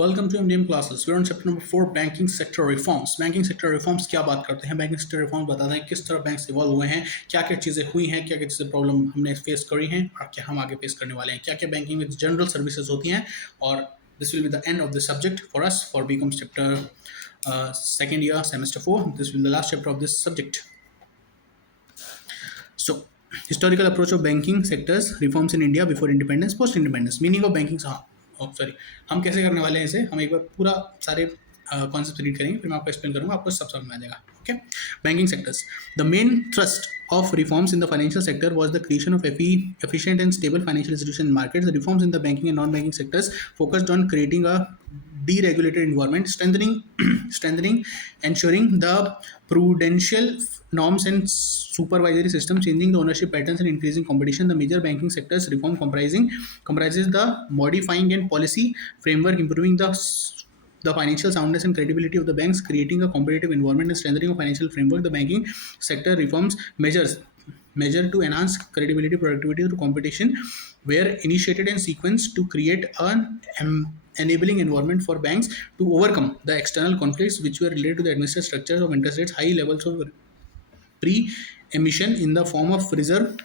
Welcome to MDM classes. We are on chapter number 4 banking sector reforms. Banking sector reforms क्या बात करते हैं? Banking sector reforms बताते हैं किस तरह बैंक्स इवॉल्व हुए हैं, क्या क्या चीज़ें हुई हैं, क्या क्या चीज़ें प्रॉब्लम हमने फेस करी हैं और क्या हम आगे फेस करने वाले हैं, क्या क्या बैंकिंग में जनरल सर्विसेज होती हैं। और this will be the end of the subject for us for BCom chapter second year semester 4. This will be the last chapter of this subject. So, historical approach of banking sectors reforms in India before independence, post independence. Meaning of banking, sorry, हम कैसे करने वाले हैं इसे? हम एक बार पूरा सारे कॉन्सेप्ट रीड करेंगे, फिर मैं आपको एक्सप्लेन करूंगा, आपको सब समझ में आ जाएगा. Okay. Banking sectors. The main thrust of reforms in the financial sector was the creation of efficient and stable financial institution markets. The reforms in the banking and non-banking sectors focused on creating a deregulated environment, strengthening, ensuring the prudential norms and supervisory system, changing the ownership patterns and increasing competition. The major banking sectors reform comprises the modifying and policy framework, improving the financial soundness and credibility of the banks, creating a competitive environment and strengthening of financial framework. The banking sector reforms measure to enhance credibility, productivity through competition were initiated and sequenced to create an enabling environment for banks to overcome the external conflicts which were related to the administrative structures of interest rates, high levels of pre-emission in the form of reserve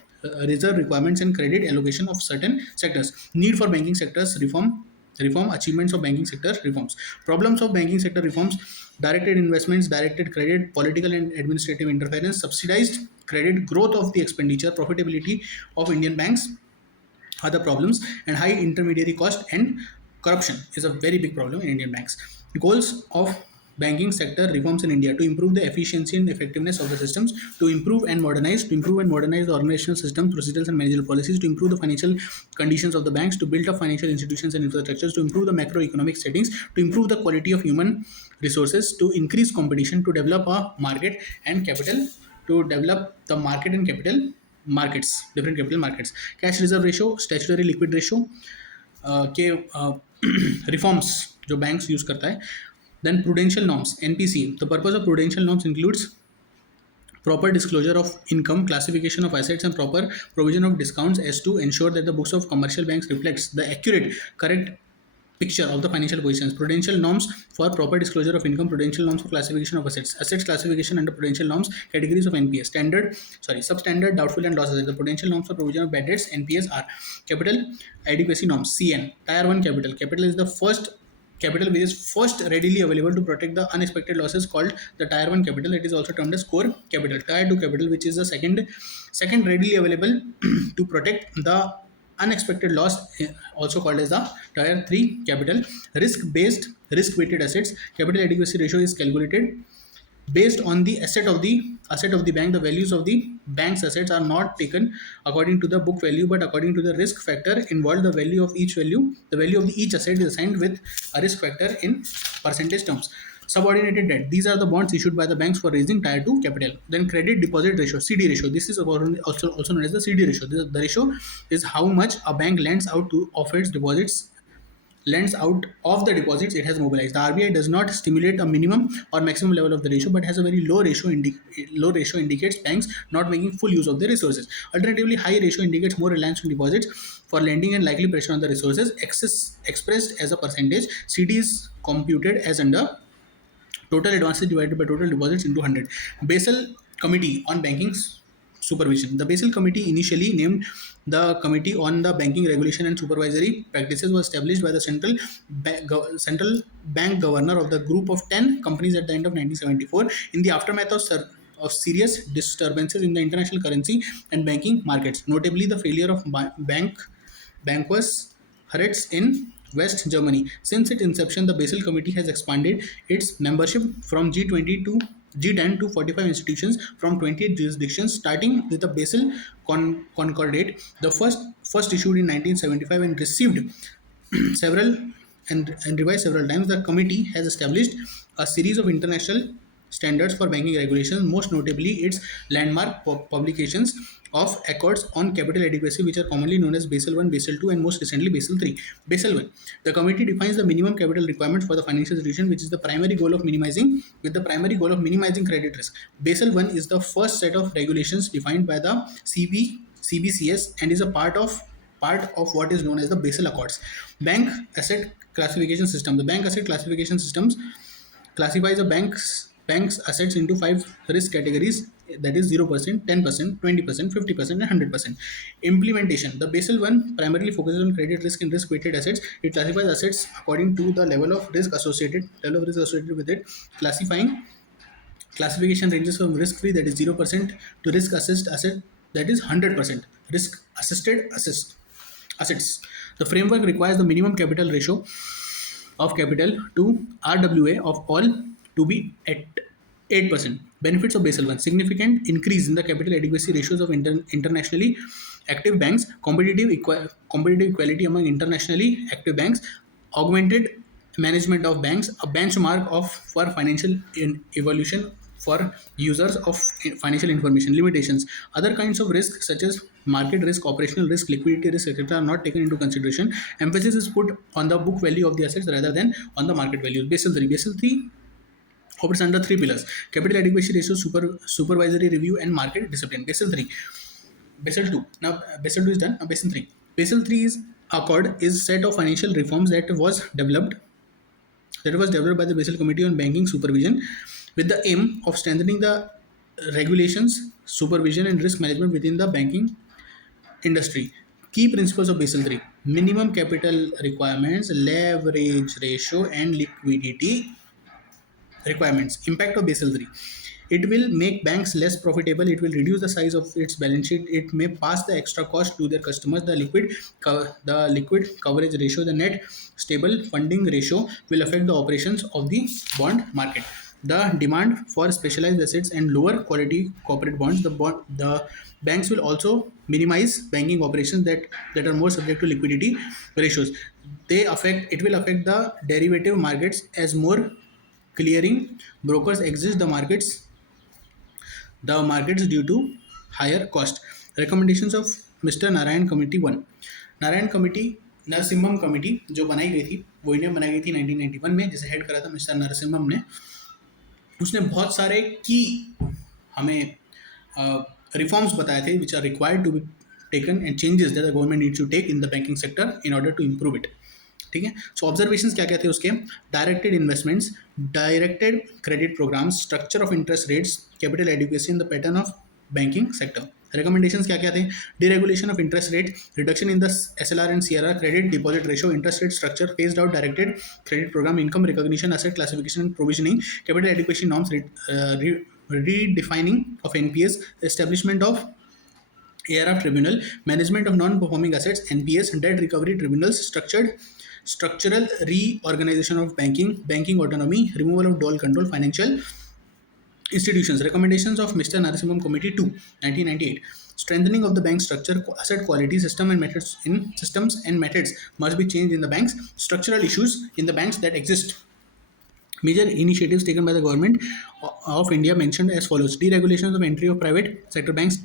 requirements and credit allocation of certain sectors. Need for banking sectors reform, achievements of banking sector reforms, problems of banking sector reforms: directed investments, directed credit, political and administrative interference, subsidized credit, growth of the expenditure, profitability of Indian banks are the problems, and high intermediary cost and corruption is a very big problem in Indian banks. Goals of banking sector reforms in India: to improve the efficiency and effectiveness of the systems, to improve and modernize the organizational systems, procedures and managerial policies, to improve the financial conditions of the banks, to build up financial institutions and infrastructures, to improve the macroeconomic settings, to improve the quality of human resources, to increase competition, to develop a market and capital, to develop the market and capital markets, different capital markets, cash reserve ratio, statutory liquid ratio के reforms जो banks use करता है. Then prudential norms, NPC. The purpose of prudential norms includes proper disclosure of income, classification of assets, and proper provision of discounts as to ensure that the books of commercial banks reflects the accurate, correct picture of the financial positions. Prudential norms for proper disclosure of income, prudential norms for classification of assets classification under prudential norms, categories of NPS, substandard, doubtful and loss assets. The prudential norms for provision of bad debts, NPS, are capital adequacy norms, CN. Tier 1 capital is the first capital which is first readily available to protect the unexpected losses, called the tier 1 capital. It is also termed as core capital. Tier 2 capital, which is the second readily available to protect the unexpected loss, also called as the tier 3 capital. Risk weighted assets. Capital adequacy ratio is calculated based on the asset of the bank. The values of the bank's assets are not taken according to the book value but according to the risk factor involved. The value of each asset is assigned with a risk factor in percentage terms. Subordinated debt. These are the bonds issued by the banks for raising tier 2 capital. Then credit deposit ratio, CD ratio. This is also known as the CD ratio. The ratio is how much a bank lends out of the deposits it has mobilized. The RBI does not stimulate a minimum or maximum level of the ratio, but has a very low ratio. Low ratio indicates banks not making full use of their resources. Alternatively, high ratio indicates more reliance on deposits for lending and likely pressure on the resources. Excess expressed as a percentage. CD is computed as under total advances divided by total deposits into 100. Basel Committee on Banking Supervision. The Basel Committee, initially named the Committee on the Banking Regulation and Supervisory Practices, was established by the central bank governor of the group of 10 companies at the end of 1974 in the aftermath of serious disturbances in the international currency and banking markets, notably the failure of Bankwest Hertz in West Germany. Since its inception, the Basel Committee has expanded its membership from G10 to 45 institutions from 28 jurisdictions, starting with the Basel Concordat, the first issued in 1975 and received several and revised several times. The committee has established a series of international standards for banking regulations, most notably its landmark publications of Accords on Capital Adequacy, which are commonly known as Basel I, Basel II, and most recently Basel III. Basel I. The committee defines the minimum capital requirements for the financial institution, which is the primary goal of minimizing credit risk. Basel I is the first set of regulations defined by the CBCS and is a part of what is known as the Basel Accords. Bank asset classification system. The bank asset classification systems classifies a bank's assets into 5 risk categories, that is 0%, 10%, 20%, 50%, and 100%. Implementation. The Basel 1 primarily focuses on credit risk and risk weighted assets. It classifies assets according to the level of risk associated with it. Classification ranges from risk free, that is 0%, to risk assessed asset, that is 100%. Risk assisted assets. The framework requires the minimum capital ratio of capital to RWA of all to be at 8%. Benefits of Basel 1: significant increase in the capital adequacy ratios of internationally active banks, competitive equality among internationally active banks, augmented management of banks, a benchmark for financial evolution for users of financial information. Limitations: other kinds of risk such as market risk, operational risk, liquidity risk, etc. are not taken into consideration. Emphasis is put on the book value of the assets rather than on the market value. Basel 3 operates under 3 pillars: capital adequacy ratio, supervisory review, and market discipline. Basel 2. Now Basel 2 is done. Now Basel 3. Basel 3 is accord is set of financial reforms that was developed by the Basel Committee on Banking Supervision with the aim of strengthening the regulations, supervision, and risk management within the banking industry. Key principles of Basel 3: minimum capital requirements, leverage ratio, and liquidity requirements. Impact of Basel 3: it will make banks less profitable. It will reduce the size of its balance sheet. It may pass the extra cost to their customers. The liquid coverage ratio, the net stable funding ratio, will affect the operations of the bond market. The demand for specialized assets and lower quality corporate bonds. The banks will also minimize banking operations that are more subject to liquidity ratios. It will affect the derivative markets as more clearing brokers exist the markets due to higher cost. Recommendations of Mr. Narayan Committee 1. Narasimham committee जो बनाई गई थी, वो India बनाई गई थी 1991 में, जिसे हेड करा था मिस्टर नरसिम्हम ने. उसने बहुत सारे की हमें रिफॉर्म्स बताए थे which are required to be taken and changes that the government needs to take in the banking sector in order to improve it. ठीक है. सो ऑब्जर्वेशंस क्या क्या थे उसके: directed investments, directed credit programmes, structure of interest rates, capital adequacy in the pattern of banking sector. Recommendations क्या क्या थे: deregulation of interest rate, reduction in the SLR and CRR, credit deposit ratio, interest rate structure, phased out directed credit program, income recognition, asset classification and provisioning, capital adequacy norms, redefining of NPS, establishment of ARF tribunal, management of non-performing assets, NPS, debt recovery tribunals, structural reorganization of banking autonomy, removal of dual control, financial institutions. Recommendations of Mr. Narasimham Committee 2, 1998. Strengthening of the bank structure, asset quality, systems and methods must be changed in the banks. Structural issues in the banks that exist. Major initiatives taken by the government of India mentioned as follows: deregulation of entry of private sector banks,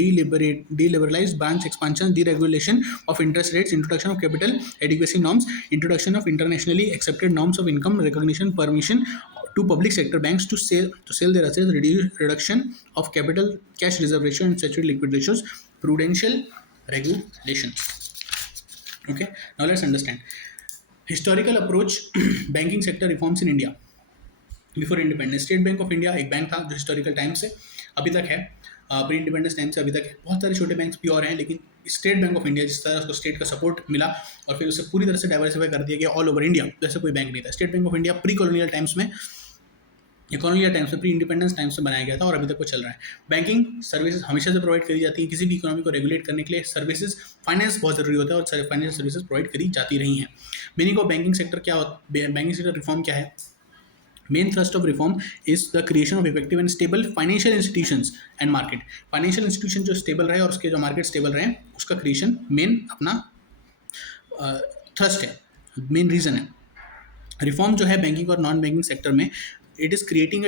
deliberalized branch expansion, deregulation of interest rates, introduction of capital adequacy norms, introduction of internationally accepted norms of income recognition, permission to public sector banks to sell their assets, reduction of capital cash reserve ratio and statutory liquid ratios, prudential regulations. Okay, now let's understand historical approach banking sector reforms in India. Before independence, state bank of India एक bank था जो historical time से अभी तक है, pre independence time से अभी तक है. बहुत सारे छोटे बैंक भी और हैं, लेकिन स्टेट बैंक ऑफ इंडिया जिस तरह उसको स्टेट का सपोर्ट मिला और फिर उसे पूरी तरह से डाइवर्सिफाई कर दिया गया ऑल ओवर इंडिया, जैसे कोई बैंक नहीं था. State bank of India pre colonial times में प्री इंडिपेंडेंस टाइम्स में बनाया गया था और अभी तक वो चल रहा है. बैंकिंग सर्विसेज हमेशा से प्रोवाइड करी जाती है. किसी भी इकोनॉमी को रेगुलेट करने के लिए सर्विसेज, फाइनेंस बहुत जरूरी होता है और फाइनेंशियल सर्विसेज प्रोवाइड करी जाती रही हैं. मीनिंग ऑफ बैंकिंग सेक्टर क्या होता है? बैंकिंग सेक्टर रिफॉर्म क्या है? Main thrust of reform is the creation of effective and stable financial institutions and market. Financial institution जो stable रहे और उसके जो market stable रहे, उसका creation main अपना thrust है, main reason है. Reform जो है banking और non banking sector में, it is creating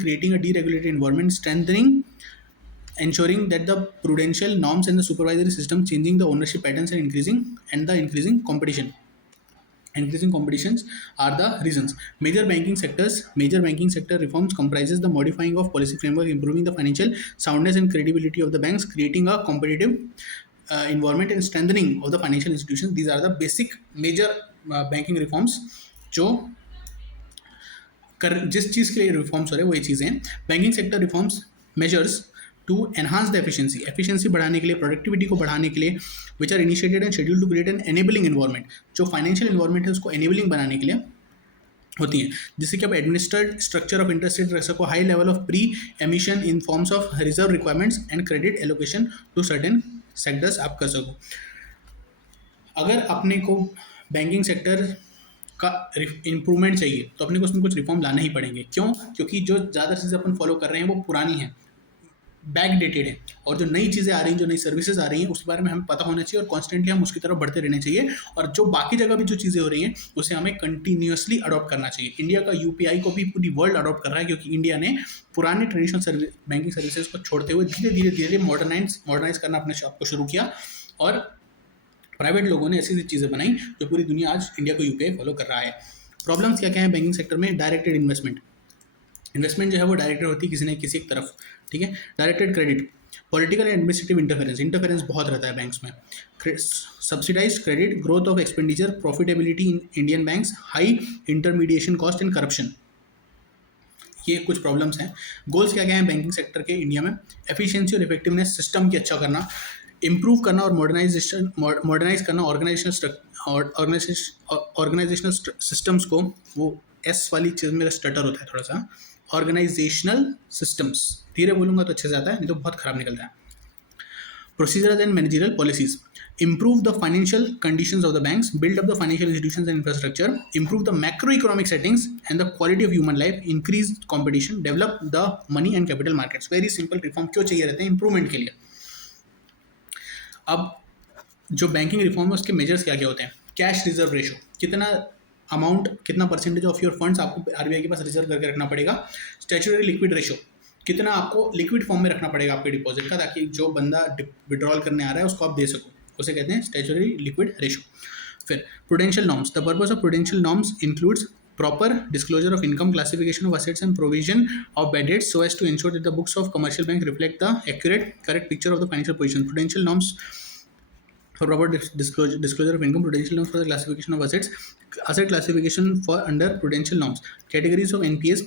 creating a deregulated environment, strengthening, ensuring that the prudential norms and the supervisory system, changing the ownership patterns and increasing competition. Increasing competitions are the reasons. Major banking sector reforms comprises the modifying of policy framework, improving the financial soundness and credibility of the banks, creating a competitive environment and strengthening of the financial institutions. These are the basic major banking reforms जो जिस चीज़ के लिए reforms हो रहे हैं वो ये चीज़ें हैं. Banking sector reforms measures to enhance the efficiency बढ़ाने के लिए, प्रोडक्टिविटी को बढ़ाने के लिए, which are initiated and schedule to create an enabling environment. जो फाइनेंशियल एनवायरमेंट है उसको एनेबलिंग बनाने के लिए होती हैं, जिससे कि आप administered structure of interest rate रख सको, high level of preemption in forms of reserve requirements and credit allocation to certain sectors आप कर सको. अगर अपने को बैंकिंग सेक्टर का इम्प्रूवमेंट चाहिए तो अपने को उसमें कुछ रिफॉर्म लाने ही पड़ेंगे. क्यों? क्योंकि जो ज़्यादा चीज़ें अपन फॉलो कर रहे हैं वो पुरानी हैं, बैक डेटेड है, और जो नई चीज़ें आ रही हैं, जो नई सर्विसेज आ रही हैं, उसके बारे में हमें पता होना चाहिए और कॉन्स्टेंटली हम उसकी तरफ बढ़ते रहने चाहिए. और जो बाकी जगह भी जो चीज़ें हो रही हैं उसे हमें कंटिन्यूसली अडॉप्ट करना चाहिए. इंडिया का यूपीआई को भी पूरी वर्ल्ड अडॉप्ट कर रहा है, क्योंकि इंडिया ने पुराने ट्रेडिशनल बैंकिंग सर्विसेज को छोड़ते हुए धीरे धीरे मॉडर्नाइज करना अपने आप को शुरू किया, और प्राइवेट लोगों ने ऐसी ऐसी चीज़ें बनाई जो पूरी दुनिया आज इंडिया को यूपीआई फॉलो कर रहा है. प्रॉब्लम्स क्या क्या है बैंकिंग सेक्टर में? डायरेक्टेड इन्वेस्टमेंट जो है वो डायरेक्टेड होती है किसी न किसी एक तरफ. ठीक है. Directed credit, political and administrative interference बहुत रहता है बैंक्स में. Subsidised credit, growth of expenditure, profitability in Indian banks, high intermediation cost and corruption. ये कुछ प्रॉब्लम्स हैं. गोल्स क्या क्या हैं बैंकिंग सेक्टर के इंडिया में? एफिशिएंसी और इफेक्टिवनेस, सिस्टम की अच्छा करना, इम्प्रूव करना और मॉडर्नाइज करना ऑर्गेनाइजेशनल सिस्टम्स को. वो एस वाली चीज़ मेरा स्टटर होता है थोड़ा सा. ऑर्गेनाइजेशनल सिस्टम्स, धीरे बोलूँगा तो अच्छे से आता है, नहीं तो बहुत खराब निकलता है. Procedural and managerial policies, improve the financial conditions of the banks, build up the financial institutions and infrastructure, improve the macroeconomic settings and the quality of human life, increase competition, develop the money and capital markets. Very simple reform क्यों चाहिए रहते हैं? Improvement के लिए. अब जो banking reform है उसके मेजर्स क्या क्या होते हैं? कैश रिजर्व रेशो, कितना अमाउंट, कितना परसेंटेज ऑफ योर फंड्स आपको आरबीआई के पास रिजर्व करके रखना पड़ेगा. स्टैट्यूटरी लिक्विड रेशो, कितना आपको लिक्विड फॉर्म में रखना पड़ेगा आपके डिपॉजिट का, ताकि जो बंदा विड्रॉल करने आ रहा है उसको आप दे सको, उसे कहते हैं स्टैट्यूटरी लिक्विड रेशो. फिर prudential norms, the purpose of prudential norms includes proper disclosure of income, classification of assets and provision of bad debts so as to ensure that the books of commercial bank reflect the correct picture of the financial position. Prudential norms for proper disclosure of income, prudential norms for the classification of assets, asset classification for under prudential norms, categories of NPAs,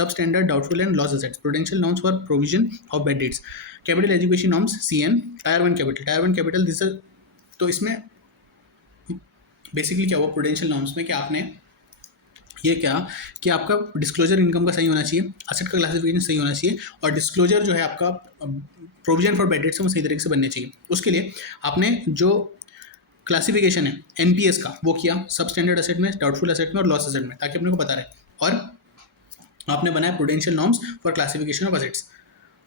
substandard, doubtful and loss assets, prudential norms for provision of bad debts, capital adequacy norms CN, tier 1 capital. this is तो इसमें basically क्या हुआ prudential norms में कि आपने ये क्या कि आपका डिस्क्लोजर इनकम का सही होना चाहिए, असेट का क्लासिफिकेशन सही होना चाहिए, और डिस्क्लोजर जो है आपका प्रोविजन फॉर बैड डेट्स वो सही तरीके से बनने चाहिए. उसके लिए आपने जो क्लासिफिकेशन है एनपीएस का वो किया, सब स्टैंडर्ड असेट में, डाउटफुल असेट में और लॉस असेट में, ताकि अपने को पता रहे. और आपने बनाया prudential norms for classification of assets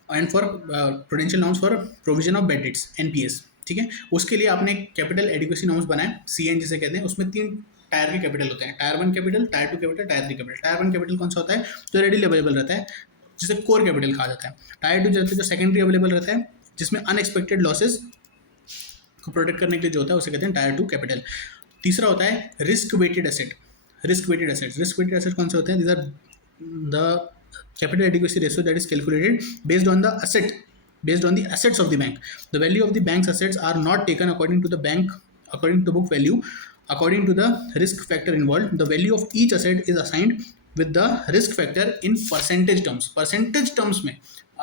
and for prudential norms for provision of bad debts NPS. ठीक है. उसके लिए आपने कैपिटल एडिक्वेसी नॉर्म्स बनाए, सीएन जिसे कहते हैं. उसमें 3 टायर के कैपिटल होते हैं, tyre 1 capital, tyre 2 capital, tyre 3 capital. Tyre 1 capital कौन सा होता है? जो रेडी अवेलेबल रहता है, जिसे कोर कैपिटल कहा जाता है. टायर 2 जो सेकेंडरी अवेलेबल रहता है, जिसमें अनएक्सपेक्टेड लॉसेज को प्रोटेक्ट करने के लिए जो होता है उसे कहते हैं टायर 2 कैपिटल. तीसरा होता है risk weighted asset. Risk weighted asset कौन से होते हैं? These are the capital adequacy ratio that is calculated based on the assets of the bank. The value of the bank's assets are not taken according to book value. According to the risk factor involved, the value of each asset is assigned with the risk factor in percentage terms. Percentage terms में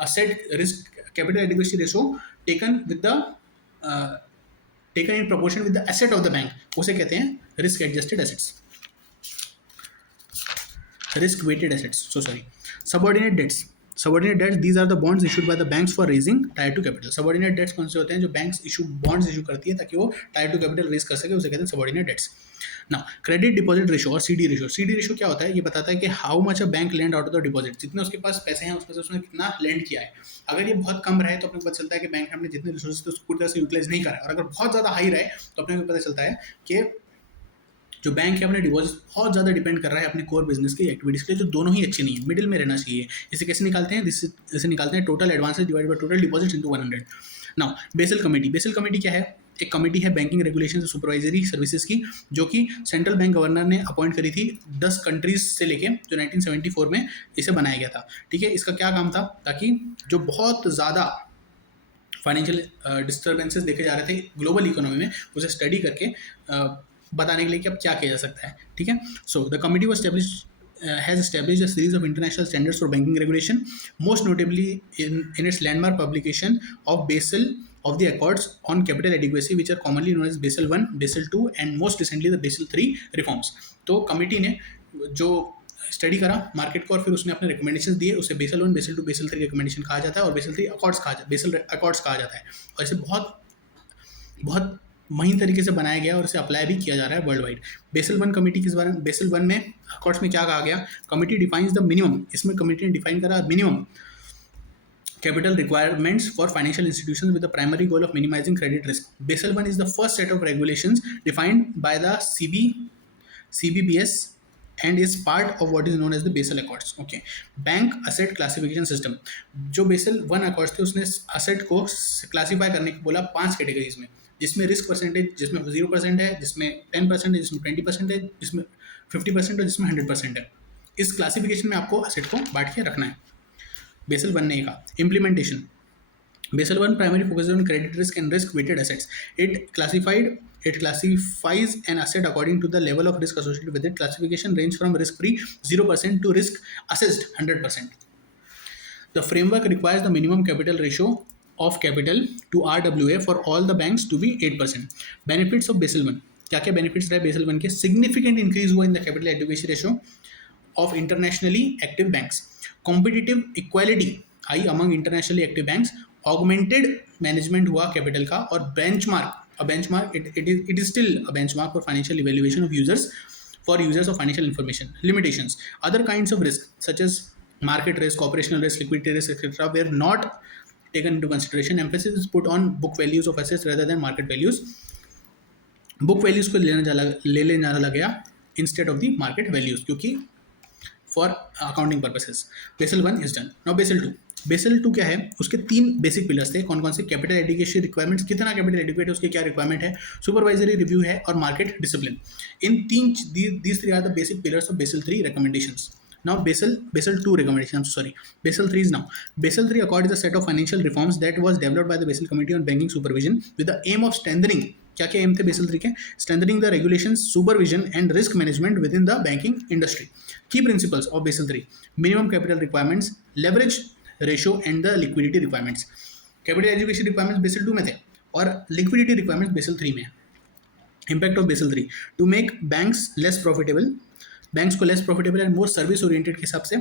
asset risk capital adequacy ratio taken in proportion with the asset of the bank, उसे कहते हैं risk adjusted assets, risk weighted assets. Subordinate debts, these are the bonds issued by the banks for raising tier 2 capital. Subordinate debts कौन से होते हैं? जो banks bonds issue करती है ताकि वो tier 2 capital raise कर सके, उसे कहते हैं subordinate debts. Now credit deposit ratio और CD ratio क्या होता है? ये बताता है कि how much a bank lend out of the deposit, जितने उसके पास पैसे हैं उसमें से उसने कितना lend किया है. अगर ये बहुत कम रहे तो अपने को पता चलता है कि बैंक ने अपने जितने रिसोर्सेज थे उसको पूरी तरह से यूटिलाइज नहीं करा है, और अगर बहुत ज़्यादा हाई रहे तो अपने को पता चलता है कि जो बैंक है अपने डिपॉजिट बहुत ज़्यादा डिपेंड कर रहा है अपने कोर बिजनेस की एक्टिविटीज़ के लिए, जो दोनों ही अच्छी नहीं है, मिडिल में रहना चाहिए. इसे कैसे निकालते हैं? इसे निकालते हैं total advances divide by total deposit into 100. Now basal committee क्या है? एक कमेटी है बैंकिंग रेगुलेशन सुपरवाइजरी सर्विसेज की, जो कि सेंट्रल बैंक गवर्नर ने अपॉइंट करी थी 10 कंट्रीज से लेके, जो 1974 में इसे बनाया गया था. ठीक है. इसका क्या काम था? ताकि जो बहुत ज़्यादा फाइनेंशियल डिस्टर्बेंसेस देखे जा रहे थे ग्लोबल इकोनॉमी में, उसे स्टडी करके बताने के लिए कि अब क्या किया जा सकता है, ठीक है। So the committee was has established a series of international standards for banking regulation, most notably in its landmark publication of Basel of the Accords on Capital Adequacy, which are commonly known as Basel 1, Basel 2, and most recently the Basel 3 reforms. तो committee ने जो study करा market को और फिर उसने अपने recommendation दिए, उसे बेसल 1, बेसल 2, बेसल 3 रिकमेंडेशन कहा जाता है और बेसल 3 अकॉर्ड्स बेसल अकॉर्ड्स कहा जाता है। और इसे बहुत बहुत महीन तरीके से बनाया गया और इसे अप्लाई भी किया जा रहा है वर्ल्ड वाइड। बेसल 1 कमेटी किस बारे में, बेसल 1 में अकॉर्ड्स में क्या कहा गया, कमिटी डिफाइंस द मिनिमम, इसमें कमिटी ने डिफाइन करा minimum capital requirements for financial institutions with the primary goal of minimizing credit risk. Basel 1 is the first set of regulations defined by the CBBS and is part of what is known as the Basel Accords. Okay. Bank asset classification system. जो Basel 1 Accords थे उसने asset को classify करने को बोला 5 categories में, जिसमें risk percentage जिसमें 0% है, जिसमें 10% है, जिसमें 20% है, जिसमें 50% है, जिसमें 100% है। इस क्लासिफिकेशन में आपको असेट को बांट के रखना है। बेसल 1 ने कहा implementation, Basel 1 primarily focuses on credit risk and risk-weighted assets. It classifies an asset according to the level of risk associated with it. Classification range from risk-free 0% to risk-assessed 100%. The framework requires the minimum capital ratio of capital to RWA for all the banks to be 8%. Benefits of Basel 1. क्या क्या benefits रहे Basel 1 के? Significant increase हुआ in the capital adequacy ratio of internationally active banks. Competitive equality I among internationally active banks. Augmented management हुआ capital का और benchmark it is still a benchmark for financial evaluation of users of financial information. Limitations, other kinds of risk such as market risk, operational risk, liquidity risk, etc. were not taken into consideration. Emphasis is put on book values of assets rather than market values. Book values को ले लेना गया instead of the market values क्योंकि for accounting purposes. Basel 1 is done. Now Basel 2. Basel 2 क्या है, उसके 3 basic pillars थे। कौन कौन से? कैपिटल एडिक्वेसी रिक्वायरमेंट्स, कितना कैपिटल एडिक्वेट है, उसके क्या रिक्वायरमेंट है, सुपरवाइजरी रिव्यू है और market discipline. In these 3 are the basic pillars of Basel 3 recommendations. Now Basel 2 recommendation, I'm sorry, Basel 3 is now. Basel 3 Accord is a set of financial reforms that was developed by the Basel Committee on Banking Supervision with the aim of strengthening, क्या क्या M थे Basel 3 के? Strengthening the regulations, supervision and risk management within the banking industry. Key principles of Basel 3: minimum capital requirements, leverage ratio and the liquidity requirements. Capital adequacy requirements Basel 2 में थे और liquidity requirements Basel 3 में। Impact of Basel 3: to make banks less profitable, banks को less profitable and more service oriented के हिसाब से,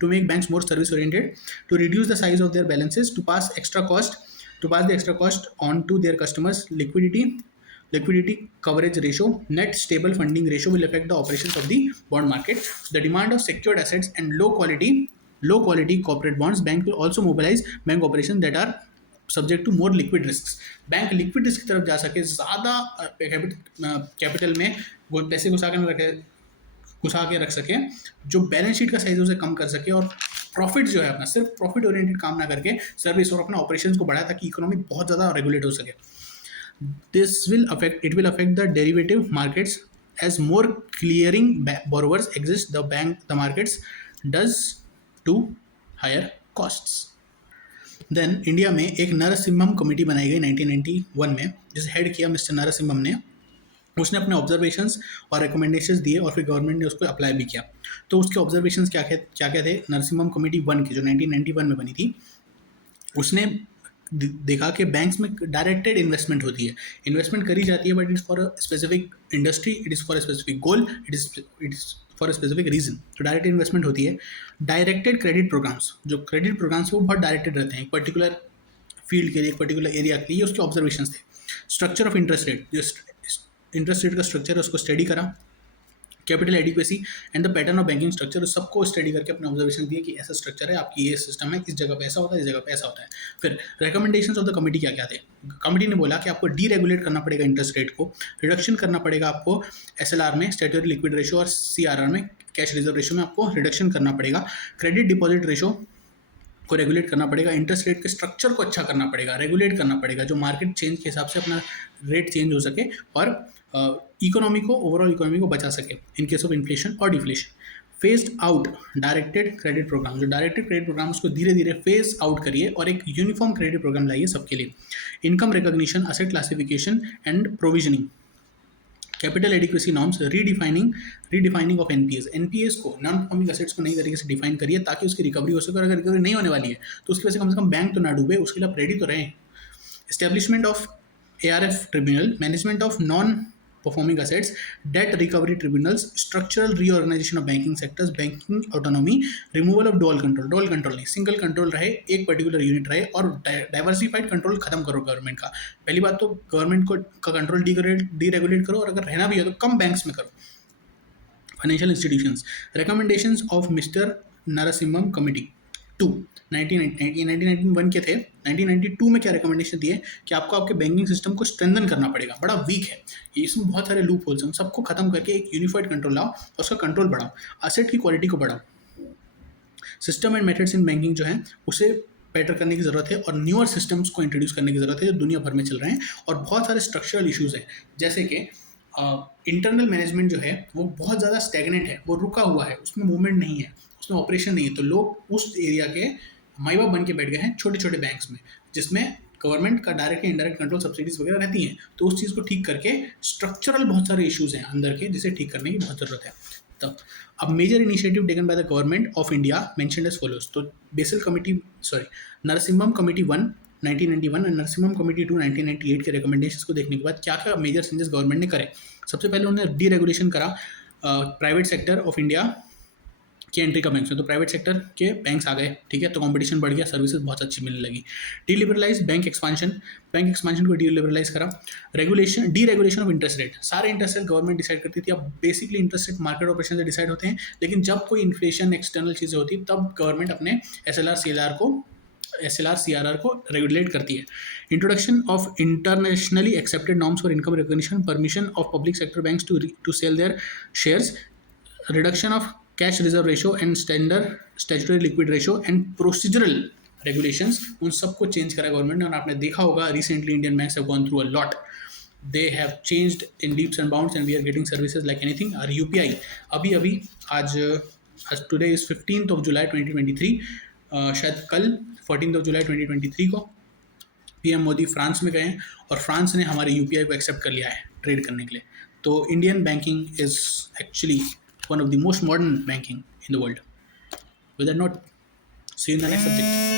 to make banks more service oriented, to reduce the size of their balances, to pass the extra cost on to their customers. Liquidity coverage ratio, net stable funding ratio will affect the operations of the bond market. The demand of secured assets and low quality corporate bonds. Bank will also mobilize bank operations that are subject to more liquid risks. Bank liquid risk की तरफ जा सके, ज़्यादा capital में वो पैसे घुसा के रख सके, जो बैलेंस शीट का साइज उसे कम कर सके और प्रॉफिट जो है अपना सिर्फ प्रॉफिट ओरिएंटेड काम ना करके सर्विस और अपना ऑपरेशंस को बढ़ाए ताकि इकोनॉमी बहुत ज़्यादा रेगुलेट हो सके। This will affect the derivative markets as more clearing borrowers exist. The markets does to higher costs. Then India में एक नरसिम्हम कमेटी बनाई गई 1991 में, जिसे हेड किया मिस्टर नरसिम्हम ने। उसने अपने ऑब्जर्वेशंस और रिकमेंडेशंस दिए और फिर गवर्नमेंट ने उसको अप्लाई भी किया। तो उसके ऑब्जर्वेशंस क्या थे? नरसिम्हम कमेटी 1 की जो 1991 में बनी थी, उसने देखा कि बैंक्स में डायरेक्टेड इन्वेस्टमेंट होती है, इन्वेस्टमेंट करी जाती है but it's for a specific industry, it is for a specific goal, it is for a specific region. तो डायरेक्ट इन्वेस्टमेंट होती है। डायरेक्टेड क्रेडिट प्रोग्राम्स, जो क्रेडिट प्रोग्राम्स वो बहुत डायरेक्टेड रहते हैं एक पर्टिकुलर फील्ड के लिए, एक पर्टिकुलर एरिया के लिए, उसके ऑब्जर्वेशंस थे। स्ट्रक्चर ऑफ इंटरेस्ट रेट, जो इंटरेस्ट रेट का स्ट्रक्चर है उसको स्टडी करा। Capital adequacy and the pattern of banking structure, सबको स्टडी करके अपने ऑब्जर्वेशन दिए कि ऐसा स्ट्रक्चर है, आपकी ये सिस्टम है, इस जगह पे ऐसा होता है, इस जगह पे ऐसा होता है। फिर रिकमेंडेशंस ऑफ द कमिटी क्या क्या थे? कमिटी ने बोला कि आपको डीरेगुलेट करना पड़ेगा इंटरेस्ट रेट को, रिडक्शन करना पड़ेगा आपको एसएलआर में, स्टैट्यूटरी लिक्विड रेशो, और सीआरआर में, कैश रिजर्व रेशो में आपको रिडक्शन करना पड़ेगा। क्रेडिट डिपॉजिट रेशो को रेगुलेट करना पड़ेगा। इंटरेस्ट रेट के स्ट्रक्चर को अच्छा करना पड़ेगा, रेगुलेट करना पड़ेगा, जो मार्केट चेंज के हिसाब से अपना रेट चेंज हो सके और इकोनॉमी को, ओवरऑल इकोनॉमी को बचा सके इन केस ऑफ इन्फ्लेशन और deflation. Phased out directed credit programme, जो डायरेक्टेड क्रेडिट प्रोग्राम उसको धीरे धीरे फेज आउट करिए और एक यूनिफॉर्म क्रेडिट प्रोग्राम लाइए सबके लिए. Income recognition, asset classification and provisioning, capital adequacy norms, redefining of NPS. NPS को, नॉन परफॉर्मिंग एसेट्स को नई तरीके से डिफाइन करिए ताकि उसकी रिकवरी हो सके, और अगर रिकवरी नहीं होने वाली है तो उसकी वजह से कम बैंक तो ना डूबे, उसके लिए आप रेडी तो रहें. Establishment of ARF tribunal, management of non performing assets, debt recovery tribunals, structural reorganization of banking sectors, banking autonomy, removal of dual control नहीं, सिंगल कंट्रोल रहे, एक पर्टिकुलर यूनिट रहे, और डाइवर्सिफाइड कंट्रोल खत्म करो गवर्नमेंट का. पहली बात तो गवर्नमेंट को का कंट्रोल डीरेगुलेट करो, और अगर रहना भी है तो कम बैंक्स में करो. Financial institutions, recommendations of mister Narasimham committee 2 1991 के थे. 1992 में क्या रिकमेंडेशन दिए कि आपको आपके बैंकिंग सिस्टम को स्ट्रेंथन करना पड़ेगा, बड़ा वीक है, इसमें बहुत सारे लूप होल्स हैं, उन सबको खत्म करके एक यूनिफाइड कंट्रोल लाओ और उसका कंट्रोल बढ़ाओ. असेट की क्वालिटी को बढ़ाओ. System and methods in banking जो है उसे बेटर करने की ज़रूरत है, और न्यूअर सिस्टम्स को इंट्रोड्यूस करने की ज़रूरत है जो दुनिया भर में चल रहे हैं. और बहुत सारे स्ट्रक्चरल इश्यूज़ हैं, जैसे कि इंटरनल मैनेजमेंट जो है वो बहुत ज़्यादा स्टैग्नेंट है, वो रुका हुआ है, उसमें मूवमेंट नहीं है, उसमें ऑपरेशन नहीं है. तो लोग उस एरिया के माई बाप बन के बैठ गए हैं छोटे छोटे बैंक्स में, जिसमें गवर्नमेंट का डायरेक्ट इनडायरेक्ट कंट्रोल, सब्सिडीज वगैरह रहती हैं. तो उस चीज़ को ठीक करके स्ट्रक्चरल बहुत सारे इश्यूज़ हैं अंदर के, जिसे ठीक करने की बहुत ज़रूरत है. तब अब major initiative taken by the government of India mentioned as follows. तो बेसिल कमिटी, नरसिम्हम कमिटी 1 1991 और नरसिम्हम कमिटी 2 1998 के रिकमेंडेशंस को देखने के बाद क्या क्या मेजर चेंजेस गवर्नमेंट ने करे. सबसे पहले उन्होंने डीरेगुलेशन करा प्राइवेट सेक्टर ऑफ इंडिया की एंट्री का बैंक्स में. तो प्राइवेट सेक्टर के बैंक्स आ गए, ठीक है, तो कंपटीशन बढ़ गया, सर्विसेज बहुत अच्छी मिलने लगी. डीलिबरलाइज बैंक एक्सपांशन को डीलिबरलाइज करा. Deregulation of interest rate. सारे इंटरेस्ट रेट गवर्नमेंट डिसाइड करती थी. अब basically interest rate market operation से डिसाइड होते हैं, लेकिन जब कोई इन्फ्लेशन एक्सटर्नल चीज़ें होती है तब गवर्नमेंट अपने SLR CRR को रेगुलेट करती है. Introduction of internationally accepted norms for income recognition, permission of public sector banks to sell their shares, reduction of cash reserve ratio and statutory liquid ratio and procedural regulations, उन सबको change करा government ने. और आपने देखा होगा recently Indian banks have gone through a lot. They have changed in leaps and bounds and we are getting services like anything. और UPI अभी आज टुडे इज 15 जुलाई 2023, शायद कल 14 जुलाई 2023 को PM मोदी फ्रांस में गए हैं, और फ्रांस ने हमारे UPI को एक्सेप्ट कर लिया है ट्रेड करने के लिए. तो Indian banking is actually one of the most modern banking in the world. With that note, see you in the next subject.